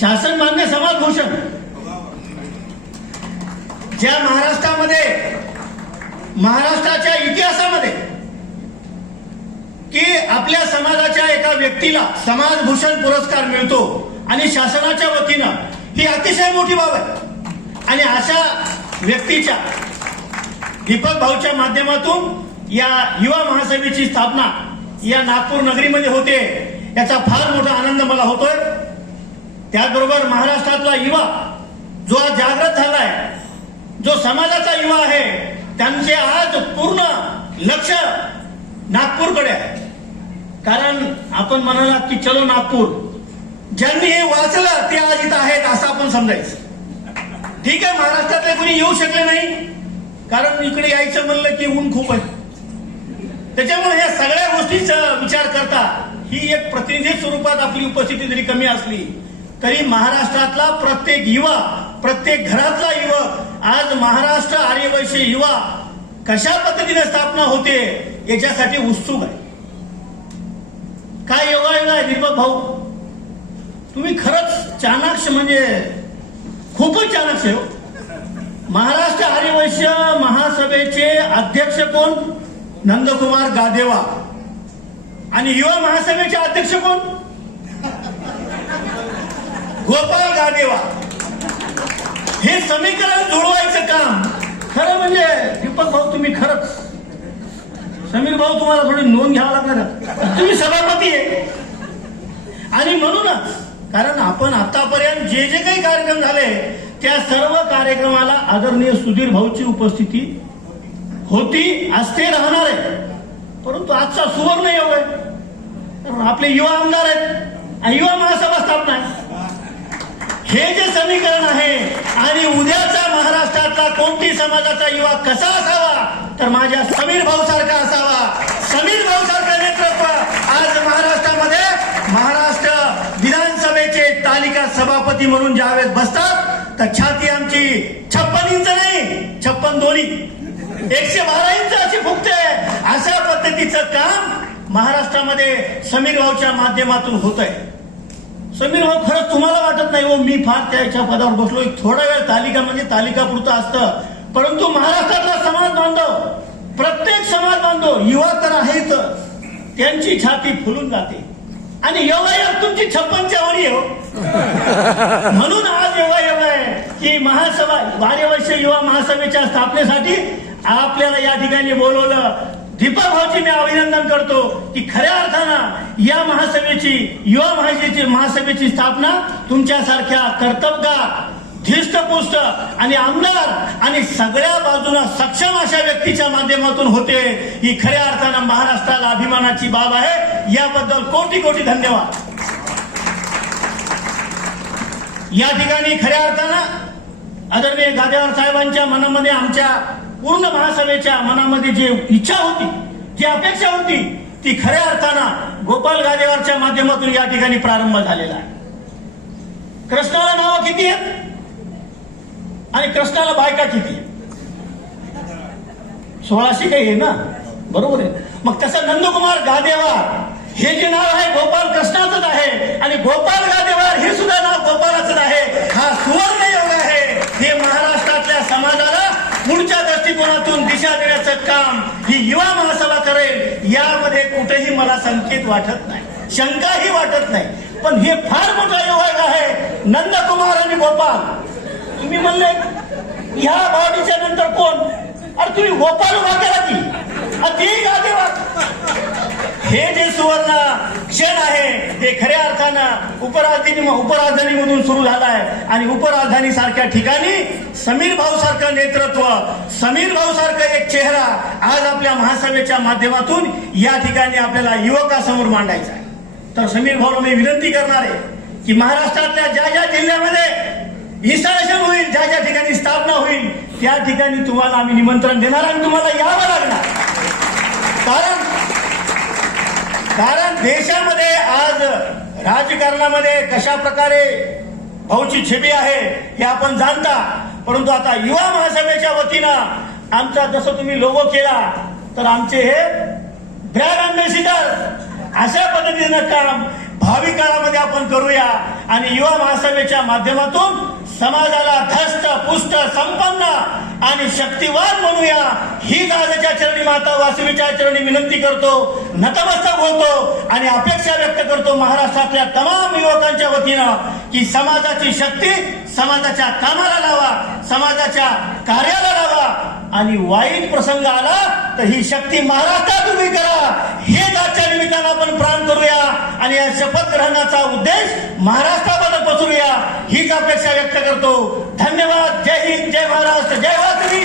शासन मान्य समाजभूषण ज्या महाराष्ट्रामध्ये महाराष्ट्राच्या इतिहासामध्ये की आपल्या समाजाच्या एका व्यक्तीला समाजभूषण पुरस्कार मिळतो आणि शासनाच्या वतीनं ही अतिशय मोठी बाब आहे. आणि अशा व्यक्तीच्या दीपक भाऊच्या माध्यमातून या युवा महासभेची स्थापना या नागपूर नगरीमध्ये होते याचा फार मोठा आनंद मला होतोय. त्याचबरोबर महाराष्ट्रातला युवा जो आज जागृत झालाय जो समाजाचा युवा आहे त्यांचे आज पूर्ण लक्ष नागपूरकडे आहे. कारण आपण म्हणाला की चलो नागपूर. ज्यांनी हे वाचलं ते आज इथं आहेत असं आपण समजायचं. ठीक आहे महाराष्ट्रातले कोणी येऊ शकले नाही. कारण इकडे यायचं म्हणलं की ऊन खूप आहे त्याच्यामुळे या सगळ्या गोष्टीचा विचार करता ही एक प्रतिनिधी स्वरूपात आपली उपस्थिती जरी कमी असली तरी महाराष्ट्रातला प्रत्येक युवा प्रत्येक घरातला युवक आज महाराष्ट्र आर्यवैश्य युवा कशा पद्धतीने स्थापना होते याच्यासाठी उत्सुक आहे. काय योगा योगा आहे दीपक भाऊ? तुम्ही खरंच चाणाक्ष म्हणजे खूपच चाणाक्ष हो. महाराष्ट्र आर्यवैश्य महासभेचे अध्यक्ष कोण? नंदकुमार गादेवा. आणि युवा महासभेचे अध्यक्ष कोण? गोपाळ गादेवा हे समीकरण जुळवायचं काम. खरं म्हणजे दीपक भाऊ तुम्ही खरंच. समीर भाऊ तुम्हाला थोडी नोंद घ्यावं लागणार तुम्ही सभापती आहे. आणि म्हणूनच कारण आपण आतापर्यंत जे जे काही कार्यक्रम झाले त्या सर्व कार्यक्रमाला आदरणीय सुधीर भाऊची उपस्थिती होती असते राहणार आहे. परंतु आजचा सुवर्ण योग आहे. आपले युवा आमदार आहेत. आणि युवा महासभा स्थापना आहे. हे जे समीकरण आहे आणि उद्याचा महाराष्ट्रातला कोणती समाजाचा युवा कसा असावा तर माझ्या समीर भाऊ सारखा असावा. समीर भाऊ सारखं नेतृत्व आज महाराष्ट्रामध्ये महाराष्ट्र विधानसभेचे तालिका सभापती म्हणून ज्यावेळेस बसतात तर छाती आमची छप्पन इंच नाही छप्पन दोन्ही. एकशे बारा इंच अशी फुकते अशा पद्धतीचं काम महाराष्ट्रामध्ये समीर भाऊच्या माध्यमातून होत आहे समीर भाऊ खरंच तुम्हाला वाटत नाही हो मी फार त्याच्या पदावर बसलो एक थोडा वेळ तालिका म्हणजे तालिका पुरतं असतं. परंतु महाराष्ट्रातला समाज बांधव प्रत्येक समाज बांधव युवा तर आहेत. त्यांची छाती फुलून जाते. आणि योगायोग तुमची छप्पनच्या वरी हो. म्हणून आज योगायोग आहे की महासभा बार्यवर्ष युवा महासभेच्या स्थापनेसाठी आपल्याला या ठिकाणी बोलवलं. दीपक भाऊची मी अभिनंदन करतो की खऱ्या अर्थानं या महासभेची युवा महासभेची महासभेची स्थापना तुमच्यासारख्या कर्तबगार धीष्टपुष्ट आणि आमदार आणि सगळ्या बाजूला सक्षम अशा व्यक्तीच्या माध्यमातून होते ही खऱ्या अर्थानं महाराष्ट्राला अभिमानाची बाब आहे. याबद्दल कोटी कोटी धन्यवाद. या ठिकाणी खऱ्या अर्थानं आदरणीय गादेवार साहेबांच्या मनामध्ये आमच्या पूर्ण महासभेच्या मनामध्ये जे इच्छा होती जी अपेक्षा होती ती खऱ्या अर्थानं गोपाल गादेवारच्या माध्यमातून या ठिकाणी प्रारंभ झालेला आहे. कृष्णाला नावं किती आहेत? आणि कृष्णाला बायका किती सोळाशे काही आहे ना? बरोबर आहे. मग तसं नंदकुमार गादेवार हे जे नाव आहे गोपाल कृष्णाचंच आहे आणि गोपाल गादेवार हे सुद्धा नाव गोपालाचंच आहे. हा सुवर्ण योग आहे हे महाराष्ट्रातल्या समाजाला पुढच्या दृष्टिकोनातून दिशा देण्याचं काम ही युवा महासभा करेल यामध्ये कुठेही मला संकेत वाटत नाही. शंकाही वाटत नाही. पण हे फार मोठा योग आहे नंदकुमार आणि गोपाल. तुम्ही म्हणले ह्या बाबीच्या नंतर कोण? अरे तुम्ही गोपाल उभा केला की. अरे हे जे सुवर्ण क्षण आहे ते खऱ्या उपराजधानी उपराजधानीमधून सुरू झालाय. आणि उपराजधानी सारख्या ठिकाणी समीर भाऊ सारखं नेतृत्व समीर भाऊ सारखं एक चेहरा आज आपल्या महासभेच्या माध्यमातून या ठिकाणी आपल्याला युवकासमोर मांडायचा आहे. तर समीर भाऊ मी विनंती करणार आहे की महाराष्ट्रातल्या ज्या ज्या जिल्ह्यामध्ये इन्स्टॉलेशन होईल ज्या ज्या ठिकाणी स्थापना होईल त्या ठिकाणी तुम्हाला आम्ही निमंत्रण देणार आणि तुम्हाला यावं लागणार. कारण कारण देशामध्ये आज राजकारणामध्ये कशा प्रकारे भाऊची छिबी आहे हे आपण जाणता. परंतु आता युवा महासभेच्या वतीनं आमचा जसं तुम्ही लोगो केला तर आमचे हे ब्रँड अम्बेसिडर अशा पद्धतीनं काम भावी काळामध्ये आपण करूया आणि युवा महासभेच्या माध्यमातून समाजाला धस्त पुष्ट संपन्न आणि शक्तिवान म्हणूया. ही आजच्या चरणी माता वासवीच्या चरणी विनंती करतो नतमस्तक होतो आणि अपेक्षा व्यक्त करतो महाराष्ट्रातल्या तमाम युवकांच्या वतीनं की समाजाची शक्ती समाजाच्या कामाला लावा समाजाच्या कार्याला लावा. आणि वाईट प्रसंग आला तर ही शक्ती महाराष्ट्रात उभी करा. हे आजच्या निमित्तानं आपण प्राण आणि या शपथ ग्रहणाचा उद्देश महाराष्ट्रामध्ये पसरूया हीच अपेक्षा व्यक्त करतो. धन्यवाद. जय हिंद जय महाराष्ट्र जय वासवी